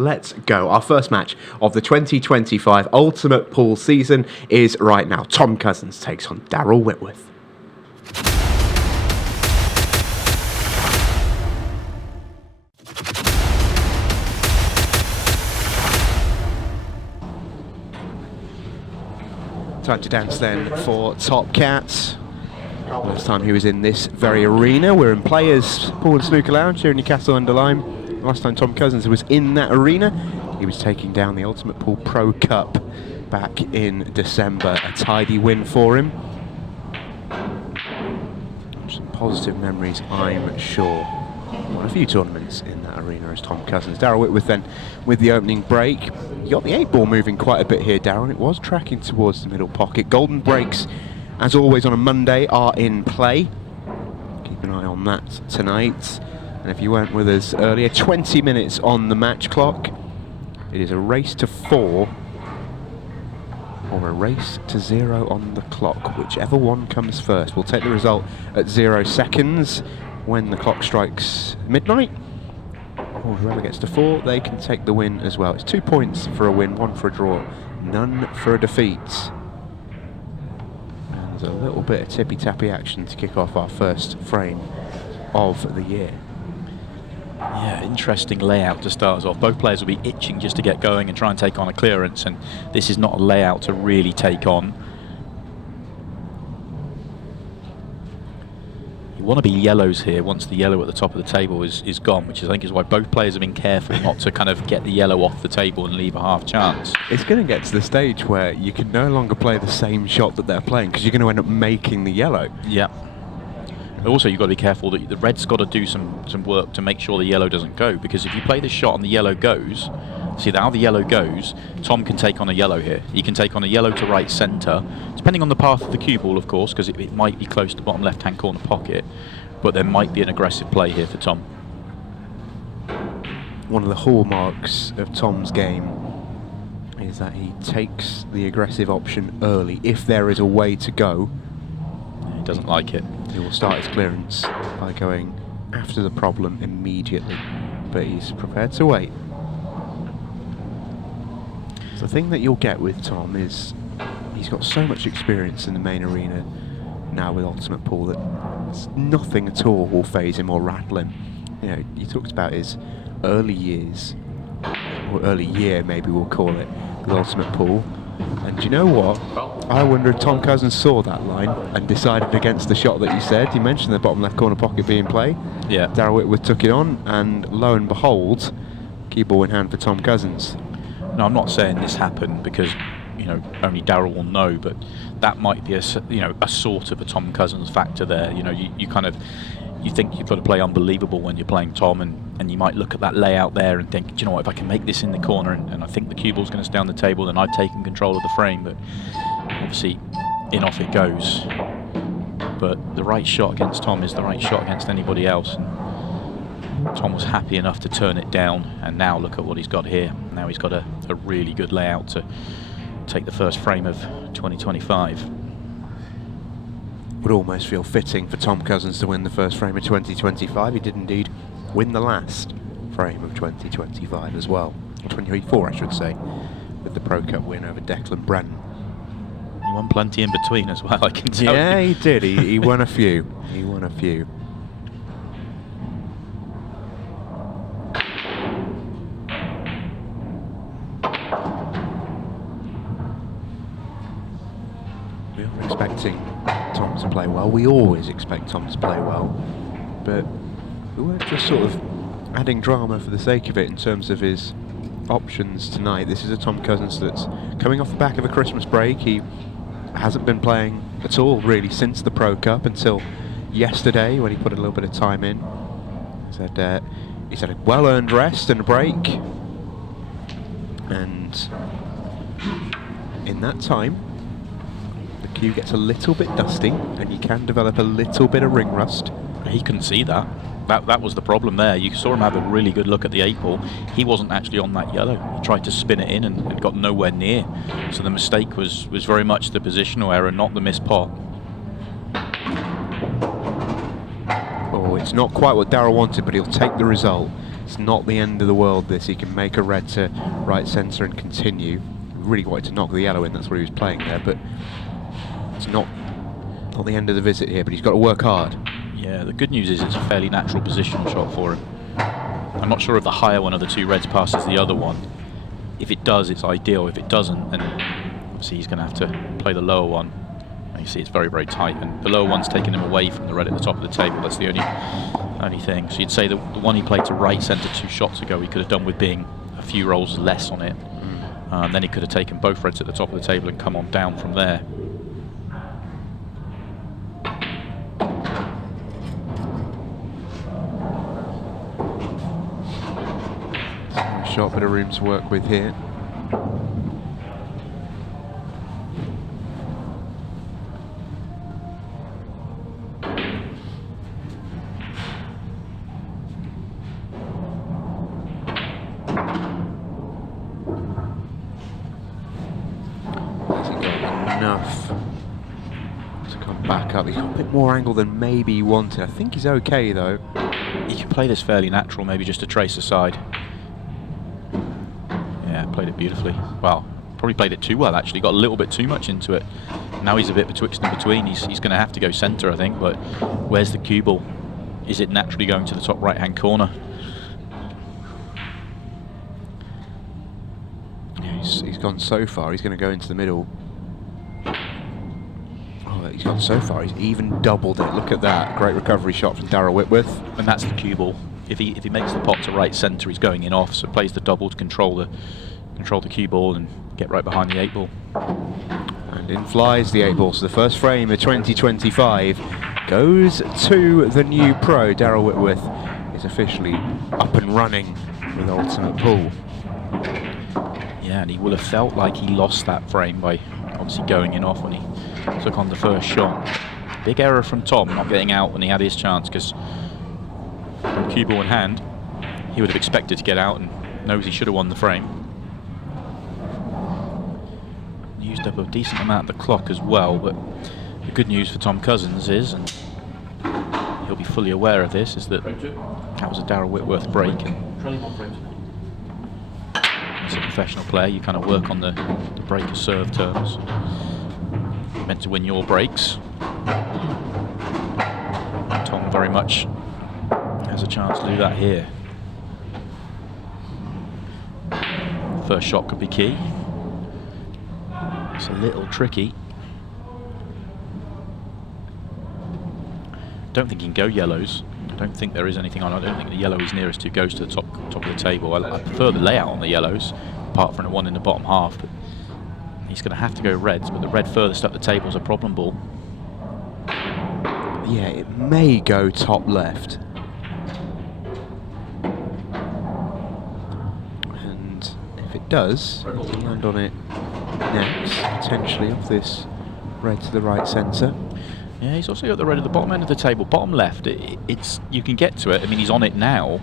let's go. Our first match of the 2025 Ultimate Pool season is right now. Tom Cousins takes on Darrell Whitworth. Time to dance then for Top Cats. Last time he was in this very arena. We're in Players Pool and Snooker Lounge here in Newcastle under Lyme. Last time Tom Cousins was in that arena, he was taking down the Ultimate Pool Pro Cup back in December. A tidy win for him. Some positive memories, I'm sure. Won a few tournaments in that arena as Tom Cousins. Darrell Whitworth then with the opening break. You got the 8-ball moving quite a bit here, Darrell. It was tracking towards the middle pocket. Golden breaks, as always on a Monday, are in play. Keep an eye on that tonight. And if you weren't with us earlier, 20 minutes on the match clock. It is a race to 4 or a race to 0 on the clock. Whichever one comes first. We'll take the result at 0 seconds when the clock strikes midnight. Or whoever gets to 4, they can take the win as well. It's 2 points for a win, 1 for a draw, none for a defeat. And there's a little bit of tippy-tappy action to kick off our first frame of the year. Yeah, interesting layout to start us off. Both players will be itching just to get going and try and take on a clearance, and this is not a layout to really take on. You want to be yellows here once the yellow at the top of the table is gone, which I think is why both players have been careful not to kind of get the yellow off the table and leave a half chance. It's going to get to the stage where you can no longer play the same shot that they're playing because you're going to end up making the yellow. Yeah. Also, you've got to be careful that the red's got to do some work to make sure the yellow doesn't go, because if you play this shot and the yellow goes, see how the yellow goes, Tom can take on a yellow here. He can take on a yellow to right centre, depending on the path of the cue ball, of course, because it might be close to the bottom left-hand corner pocket, but there might be an aggressive play here for Tom. One of the hallmarks of Tom's game is that he takes the aggressive option early. If there is a way to go, he doesn't like it. He will start his clearance by going after the problem immediately, but he's prepared to wait. The thing that you'll get with Tom is he's got so much experience in the main arena now with Ultimate Pool that nothing at all will faze him or rattle him. You know, he talked about his early years, or early year maybe we'll call it, with Ultimate Pool. And you know what? I wonder if Tom Cousins saw that line and decided against the shot that you said. You mentioned the bottom left corner pocket being played. Yeah. Darrell Whitworth took it on, and lo and behold, key ball in hand for Tom Cousins. No, I'm not saying this happened because, you know, only Darrell will know, but that might be a sort of a Tom Cousins factor there. You know, you think you've got to play unbelievable when you're playing Tom, and you might look at that layout there and think, do you know what, if I can make this in the corner and I think the cue ball's going to stay on the table, then I've taken control of the frame. But obviously, in off it goes. But the right shot against Tom is the right shot against anybody else. And Tom was happy enough to turn it down, and now look at what he's got here. Now he's got a really good layout to take the first frame of 2025. Would almost feel fitting for Tom Cousins to win the first frame of 2025. He did indeed win the last frame of 2025 as well. Or 2024, I should say, with the Pro Cup win over Declan Brennan. He won plenty in between as well, I can tell you. Yeah, he did. He won a few. He won a few. We are expecting Tom to play well. We always expect Tom to play well, but we weren't just sort of adding drama for the sake of it in terms of his options tonight. This is a Tom Cousins that's coming off the back of a Christmas break. He hasn't been playing at all really since the Pro Cup until yesterday when he put a little bit of time in. He's had a well-earned rest and a break, and in that time the cue gets a little bit dusty and you can develop a little bit of ring rust. He couldn't see that. That was the problem there. You saw him have a really good look at the 8-ball. He wasn't actually on that yellow. He tried to spin it in and got nowhere near. So the mistake was very much the positional error, not the missed pot. Oh, it's not quite what Darrell wanted, but he'll take the result. It's not the end of the world, this. He can make a red to right centre and continue. Really wanted to knock the yellow in, that's what he was playing there, but it's not the end of the visit here, but he's got to work hard. Yeah, the good news is it's a fairly natural positional shot for him. I'm not sure if the higher one of the two reds passes the other one. If it does, it's ideal. If it doesn't, then obviously he's going to have to play the lower one. And you see it's very, very tight, and the lower one's taking him away from the red at the top of the table. That's the only thing. So you'd say the one he played to right centre 2 shots ago, he could have done with being a few rolls less on it. Then he could have taken both reds at the top of the table and come on down from there. Shot, bit of room to work with here. Hasn't got enough to come back up. He's got a bit more angle than maybe he wanted. I think he's okay though. He can play this fairly natural, maybe just a trace aside. Yeah, played it beautifully. Well, probably played it too well actually, got a little bit too much into it. Now he's a bit betwixt and between. He's going to have to go centre, I think, but where's the cue ball? Is it naturally going to the top right hand corner? Yeah, he's gone so far, he's going to go into the middle. Oh, he's gone so far, he's even doubled it. Look at that, great recovery shot from Darrell Whitworth. And that's the cue ball. If he makes the pot to right centre, he's going in off, so plays the double to control the cue ball and get right behind the 8 ball. And in flies the 8 ball. So the first frame of 2025 goes to the new pro. Darrell Whitworth is officially up and running with ultimate pool. Yeah, and he will have felt like he lost that frame by obviously going in off when he took on the first shot. Big error from Tom not getting out when he had his chance, because from cue ball in hand, he would have expected to get out and knows he should have won the frame. Used up a decent amount of the clock as well, but the good news for Tom Cousins is, and he'll be fully aware of this, is that that was a Darrell Whitworth break. As a professional player, you kind of work on the break of serve terms. You're meant to win your breaks. Tom very much has a chance to do that here. First shot could be key. It's a little tricky. Don't think he can go yellows. I don't think there is anything on. I don't think the yellow he's nearest to goes to the top of the table. I prefer the layout on the yellows, apart from the one in the bottom half. But he's going to have to go reds, but the red furthest up the table is a problem ball. Yeah, it may go top left. And if it does, he'll land on it next, potentially off this red to the right centre. Yeah, he's also got the red at the bottom end of the table, bottom left. It's you can get to it. I mean, he's on it now,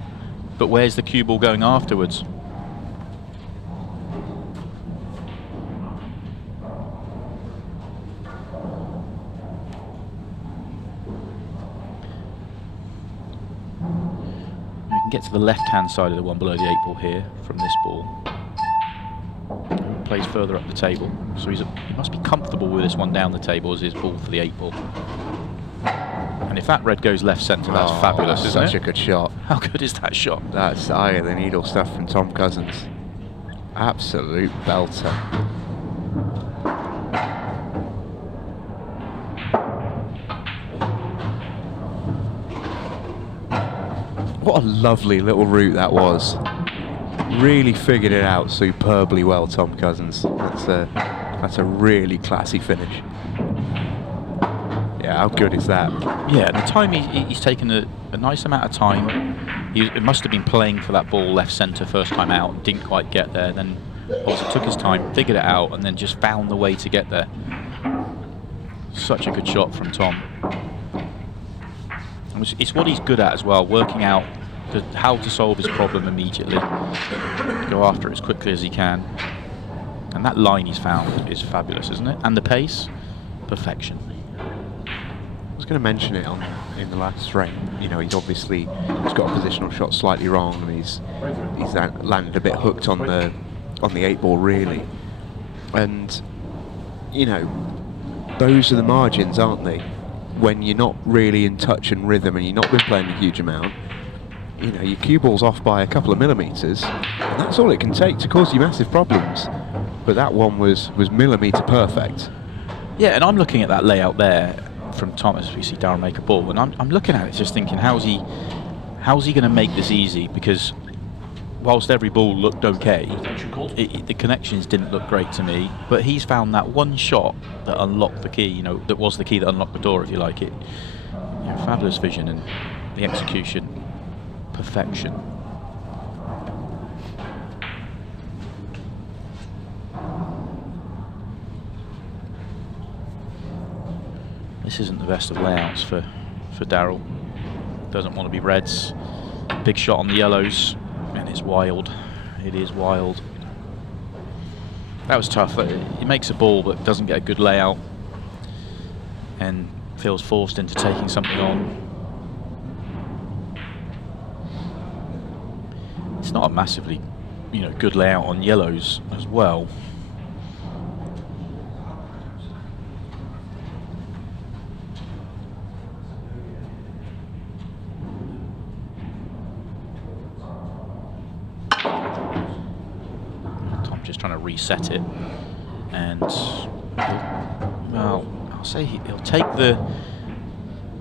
but where's the cue ball going afterwards? You can get to the left-hand side of the one below the 8 ball here from this ball. Plays further up the table, so he must be comfortable with this one down the table as his ball for the 8 ball. And if that red goes left centre, that's fabulous, isn't it? Such a good shot. How good is that shot? That's eye of the needle stuff from Tom Cousins. Absolute belter. What a lovely little route that was. Really figured it out superbly well, Tom Cousins. That's a really classy finish. Yeah, how good is that? Yeah, the time he's taken a nice amount of time. He must have been playing for that ball left centre first time out, didn't quite get there, then obviously took his time, figured it out, and then just found the way to get there. Such a good shot from Tom. And it's what he's good at as well, working out how to solve his problem immediately, go after it as quickly as he can. And that line he's found is fabulous, isn't it? And the pace, perfection. I was going to mention it on in the last frame. You know, he's got a positional shot slightly wrong, and he's landed a bit hooked on the 8-ball really. And you know, those are the margins, aren't they? When you're not really in touch and rhythm, and you've not been playing a huge amount. You know, your cue ball's off by a couple of millimetres, and that's all it can take to cause you massive problems. But that one was millimetre perfect. Yeah, and I'm looking at that layout there from Thomas. We see Darrell make a ball, and I'm looking at it just thinking, how's he going to make this easy? Because whilst every ball looked okay, the connections didn't look great to me. But he's found that one shot that unlocked the key. You know, that was the key that unlocked the door, if you like it. You know, fabulous vision and the execution, perfection. This isn't the best of layouts for Darrell. Doesn't want to be reds. Big shot on the yellows, and it's wild. It is wild. That was tough. He makes a ball but doesn't get a good layout and feels forced into taking something on. It's not a massively, you know, good layout on yellows as well. Just trying to reset it, and well, I'll say he'll take the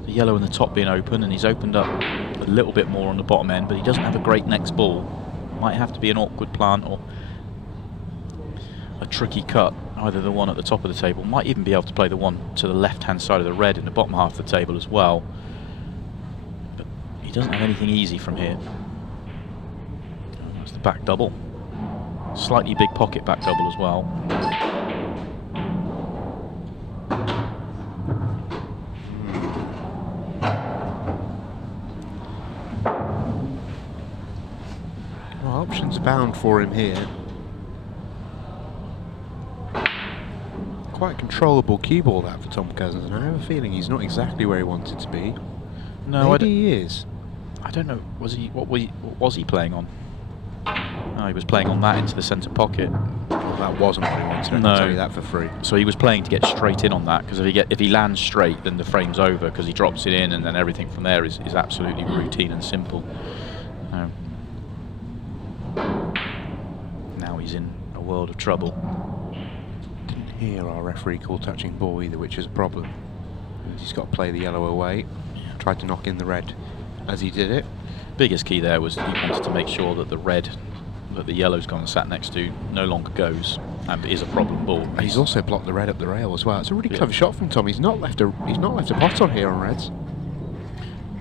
yellow and the top being open, and he's opened up a little bit more on the bottom end, but he doesn't have a great next ball. Might have to be an awkward plant or a tricky cut, either the one at the top of the table. Might even be able to play the one to the left hand side of the red in the bottom half of the table as well, but he doesn't have anything easy from here. That's the back double. Slightly big pocket back double as well. Well, options abound for him here. Quite controllable cue ball that for Tom Cousins, and I have a feeling he's not exactly where he wanted to be. No, maybe he is. I don't know. What was he playing on? No, he was playing on that into the centre pocket. Well, that wasn't what he wanted. I can tell you that for free. So he was playing to get straight in on that, because if he lands straight, then the frame's over, because he drops it in, and then everything from there is absolutely routine and simple. Now he's in a world of trouble. Didn't hear our referee call touching ball either, which is a problem. He's got to play the yellow away. Tried to knock in the red as he did it. Biggest key there was he wanted to make sure that the red that the yellow's gone and sat next to no longer goes and is a problem ball. He's also blocked the red up the rail as well. It's a really clever shot from Tom. He's not left a pot on here on reds.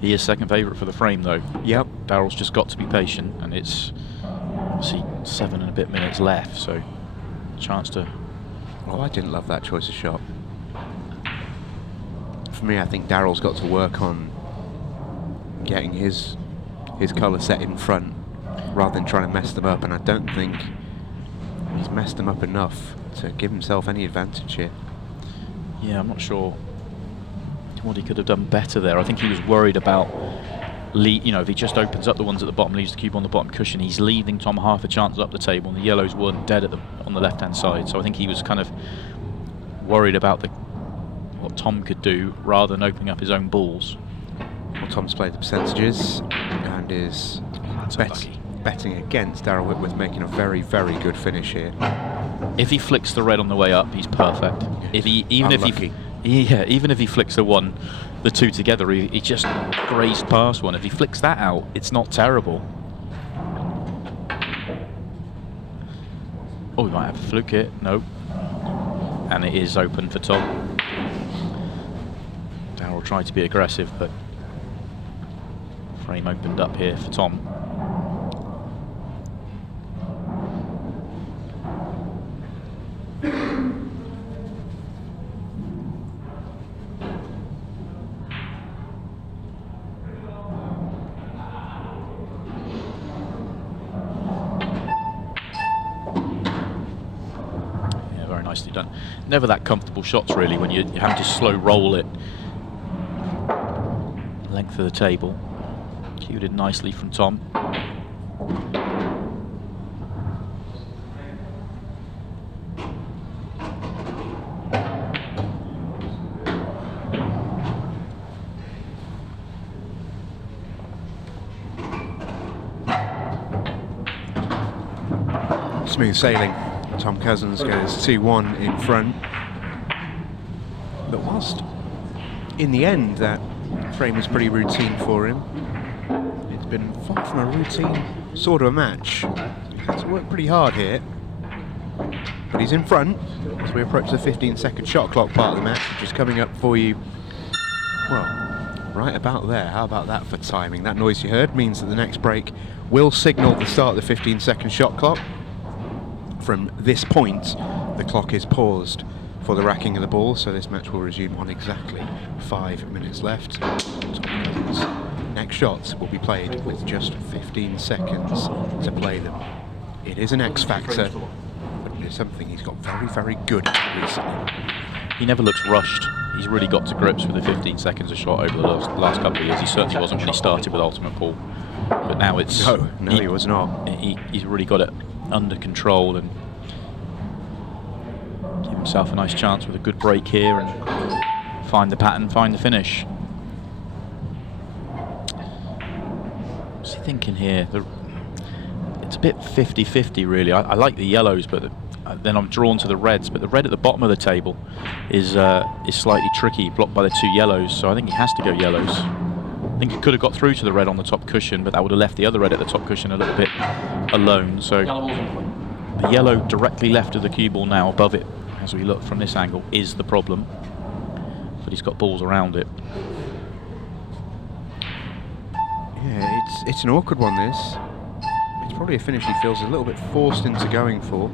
He is second favourite for the frame though. Yep. Darrell's just got to be patient, and it's obviously 7 and a bit minutes left, so chance to. Oh, I didn't love that choice of shot. For me, I think Darrell's got to work on getting his colour set in front, rather than trying to mess them up, and I don't think he's messed them up enough to give himself any advantage here. Yeah, I'm not sure what he could have done better there. I think he was worried about, you know, if he just opens up the ones at the bottom, leaves the cube on the bottom cushion, he's leaving Tom half a chance up the table, and the yellows weren't dead on the left-hand side. So I think he was kind of worried about what Tom could do rather than opening up his own balls. Well, Tom's played the percentages and is betting against Darrell Whitworth, making a very, very good finish here. If he flicks the red on the way up, he's perfect. Even if he flicks the two together, he just grazed past one. If he flicks that out, it's not terrible. Oh, we might have to fluke it. No. And it is open for Tom. Darrell tried to be aggressive, but frame opened up here for Tom. Nicely done. Never that comfortable shots really when you have to slow roll it. length of the table. Cued in nicely from Tom. Smooth sailing. Tom Cousins goes 2-1 in front. But whilst in the end that frame was pretty routine for him, it's been far from a routine sort of a match. He had to work pretty hard here. But he's in front as we approach the 15-second shot clock part of the match, which is coming up for you, well, right about there. How about that for timing? That noise you heard means that the next break will signal the start of the 15-second shot clock. From this point, the clock is paused for the racking of the ball, so this match will resume on exactly 5 minutes left. Next shots will be played with just 15 seconds to play them. It is an X factor, but it is something he's got very, very good at recently. He never looks rushed. He's really got to grips with the 15 seconds a shot over the last couple of years. He certainly wasn't when he started with Ultimate Pool, but now it's... No, he was not. He's really got it under control and give himself a nice chance with a good break here and find the pattern, find the finish. What's he thinking here? It's a bit 50-50 really. I like the yellows, but then I'm drawn to the reds, but the red at the bottom of the table is slightly tricky, blocked by the two yellows, so I think he has to go yellows. I think he could have got through to the red on the top cushion, but that would have left the other red at the top cushion a little bit alone. So the yellow directly left of the cue ball now, above it, as we look from this angle, is the problem. But he's got balls around it. Yeah, it's an awkward one, this. It's probably a finish he feels a little bit forced into going for.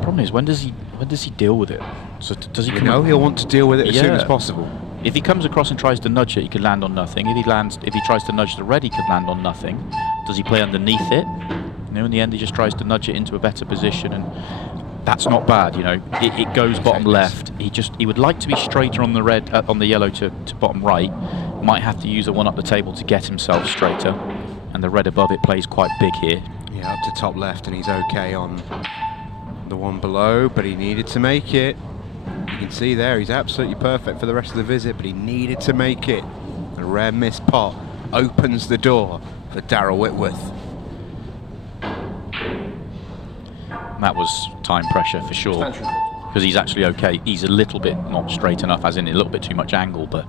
Problem is, when does he deal with it? So does he? You know, he'll want to deal with it as soon as possible. If he comes across and tries to nudge it, he could land on nothing. If he tries to nudge the red, he could land on nothing. Does he play underneath it? You know, in the end, he just tries to nudge it into a better position, and that's not bad. You know, it goes bottom left. He would like to be straighter on the red, on the yellow to bottom right. Might have to use a one up the table to get himself straighter, and the red above it plays quite big here. Yeah, up to top left, and he's okay on the one below, but he needed to make it. You can see there, he's absolutely perfect for the rest of the visit, but he needed to make it. A rare missed pot opens the door for Darrell Whitworth. That was time pressure for sure, because he's actually okay. He's a little bit not straight enough, as in a little bit too much angle, but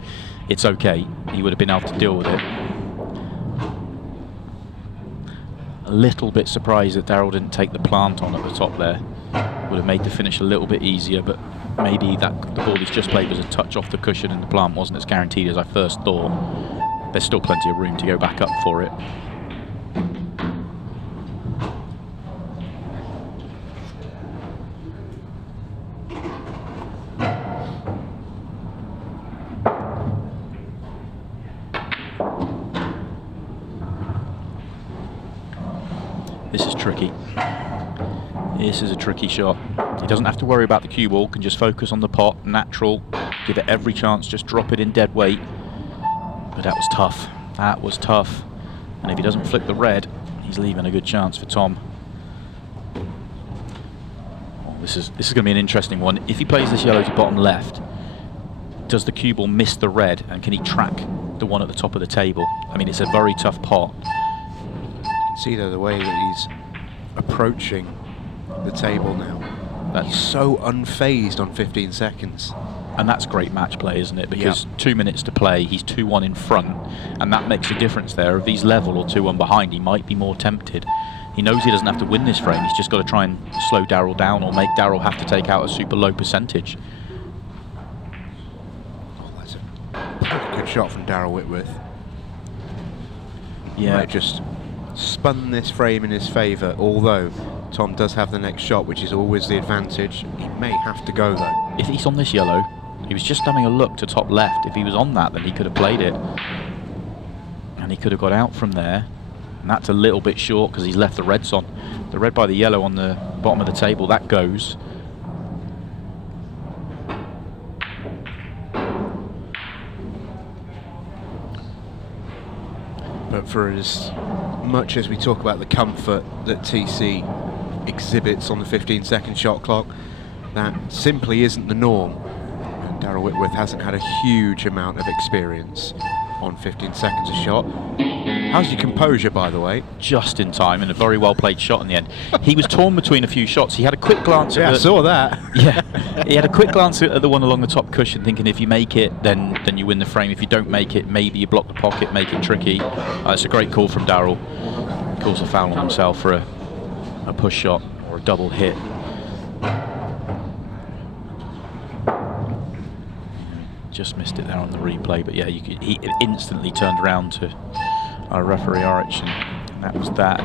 it's okay. He would have been able to deal with it. A little bit surprised that Darrell didn't take the plant on at the top there. Would have made the finish a little bit easier, but maybe the ball he's just played was a touch off the cushion and the plant wasn't as guaranteed as I first thought. There's still plenty of room to go back up for it. This is tricky. This is a tricky shot. He doesn't have to worry about the cue ball, can just focus on the pot, natural, give it every chance, just drop it in dead weight. But that was tough. That was tough. And if he doesn't flip the red, he's leaving a good chance for Tom. Oh, this is going to be an interesting one. If he plays this yellow to bottom left, does the cue ball miss the red, and can he track the one at the top of the table? I mean, it's a very tough pot. You can see though the way that he's approaching the table now. He's so unfazed on 15 seconds. And that's great match play, isn't it? Because 2 minutes to play, he's 2-1 in front, and that makes a difference there. If he's level or 2-1 behind, he might be more tempted. He knows he doesn't have to win this frame, he's just got to try and slow Darrell down or make Darrell have to take out a super low percentage. Oh, that's a good shot from Darrell Whitworth. Yeah. He might have just spun this frame in his favour, although Tom does have the next shot, which is always the advantage. He may have to go though. If he's on this yellow, he was just having a look to top left. If he was on that, then he could have played it. And he could have got out from there. And that's a little bit short because he's left the reds on. The red by the yellow on the bottom of the table, that goes. But for as much as we talk about the comfort that TC exhibits on the 15-second shot clock, that simply isn't the norm. And Darrell Whitworth hasn't had a huge amount of experience on 15 seconds a shot. How's your composure, by the way? Just in time, and a very well played shot in the end. He was torn between a few shots. He had a quick glance at I saw that. Yeah, he had a quick glance at the one along the top cushion, thinking if you make it, then you win the frame. If you don't make it, maybe you block the pocket, make it tricky. It's a great call from Darrell. He calls a foul on himself for a push shot or a double hit. Just missed it there on the replay, but yeah, he instantly turned around to our referee Orich, and that was that.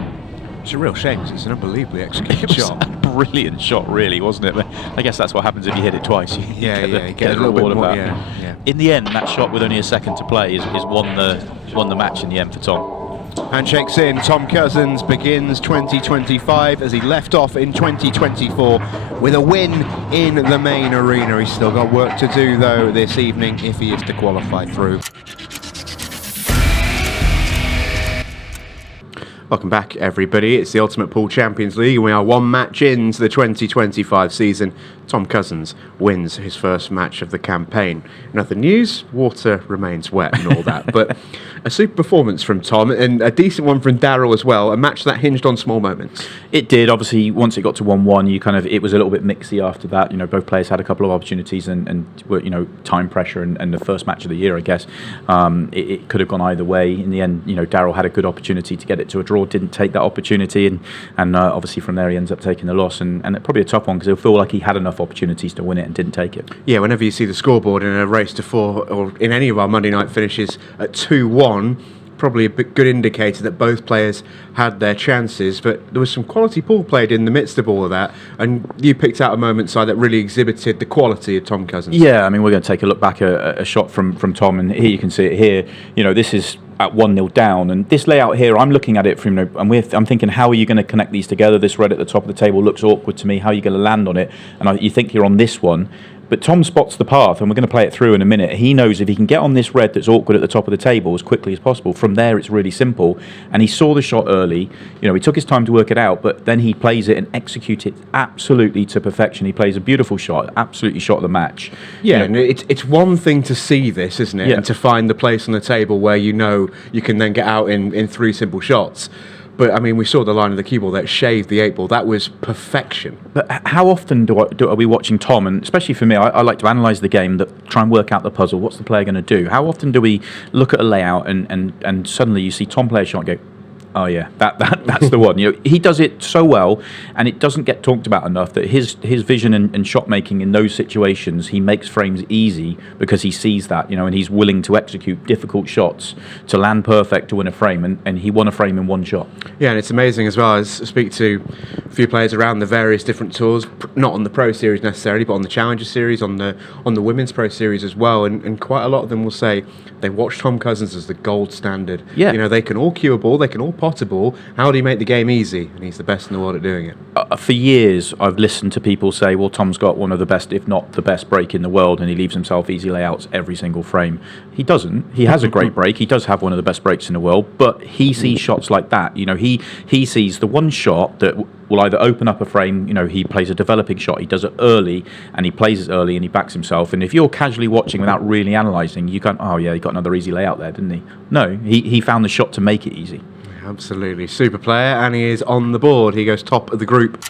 It's a real shame, 'cause it's an unbelievably executed It was shot. a brilliant shot, really, wasn't it? But I guess that's what happens if you hit it twice. You get a little bit reward more. of that. Yeah. In the end, that shot with only a second to play is won the match in the end for Tom. Handshakes in. Tom Cousins begins 2025 as he left off in 2024 with a win in the main arena. He's still got work to do, though, this evening if he is to qualify through. Welcome back, everybody. It's the Ultimate Pool Champions League, and we are one match into the 2025 season. Tom Cousins wins his first match of the campaign. In other news, water remains wet and all that, but a super performance from Tom, and a decent one from Darrell as well, a match that hinged on small moments. It did. Obviously, once it got to 1-1, it was a little bit mixy after that. You know, both players had a couple of opportunities and were, time pressure and the first match of the year, I guess. It could have gone either way. In the end, Darrell had a good opportunity to get it to a draw, didn't take that opportunity, and obviously from there he ends up taking the loss, and probably a tough one because he'll feel like he had enough opportunities to win it and didn't take it. Yeah, whenever you see the scoreboard in a race to 4, or in any of our Monday night finishes at 2-1, probably a good indicator that both players had their chances, but there was some quality pool played in the midst of all of that, and you picked out a moment, Si, that really exhibited the quality of Tom Cousins. Yeah, I mean, we're going to take a look back at a shot from Tom, and here you can see it here. This is at 1-0 down, and this layout here, I'm looking at it from, I'm thinking, how are you going to connect these together? This red at the top of the table looks awkward to me. How are you going to land on it? And you think you're on this one, but Tom spots the path, and we're going to play it through in a minute. He knows if he can get on this red that's awkward at the top of the table as quickly as possible, from there it's really simple. And he saw the shot early. He took his time to work it out, but then he plays it and executes it absolutely to perfection. He plays a beautiful shot, absolutely shot of the match. Yeah, and it's one thing to see this, isn't it? Yeah. And to find the place on the table where you can then get out in 3 simple shots. But, I mean, we saw the line of the cue ball that shaved the 8 ball. That was perfection. But how often are we watching Tom, and especially for me, I like to analyse the game, try and work out the puzzle. What's the player going to do? How often do we look at a layout and suddenly you see Tom play a shot and go, oh yeah, that's the one. He does it so well, and it doesn't get talked about enough that his vision and shot making in those situations, he makes frames easy because he sees that, and he's willing to execute difficult shots to land perfect to win a frame, and he won a frame in one shot. Yeah, and it's amazing as well. As I speak to a few players around the various different tours, not on the Pro Series necessarily, but on the Challenger Series, on the Women's Pro Series as well, and quite a lot of them will say they watch Tom Cousins as the gold standard. Yeah. They can all cue a ball, they can all pot a ball. How do you make the game easy? And he's the best in the world at doing it. For years, I've listened to people say, well, Tom's got one of the best, if not the best break in the world, and he leaves himself easy layouts every single frame. He doesn't. He has a great break. He does have one of the best breaks in the world, but he sees shots like that. He sees the one shot that will either open up a frame, he plays a developing shot, he does it early, and he plays it early, and he backs himself. And if you're casually watching without really analysing, you can't, oh yeah, he got another easy layout there, didn't he? No, he found the shot to make it easy. Absolutely. Super player, and he is on the board. He goes top of the group.